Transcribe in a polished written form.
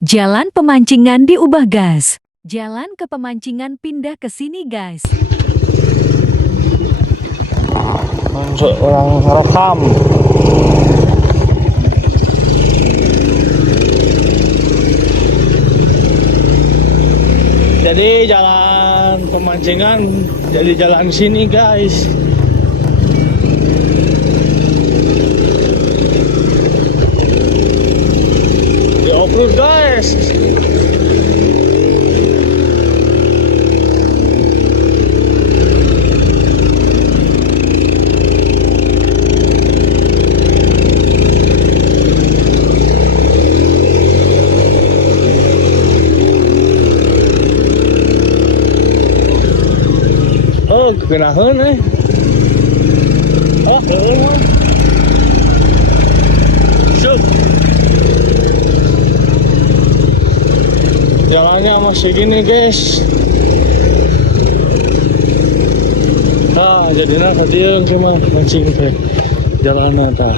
Jalan pemancingan diubah guys. Jalan ke pemancingan pindah ke sini guys. Masuk orang rekam. Jadi jalan pemancingan jadi jalan sini guys. Di off-road guys. Oh, kenahan oh, kenahan shoot. Jalannya masih gini guys. Jadinya tadi yang cuma mancing ke jalan tah.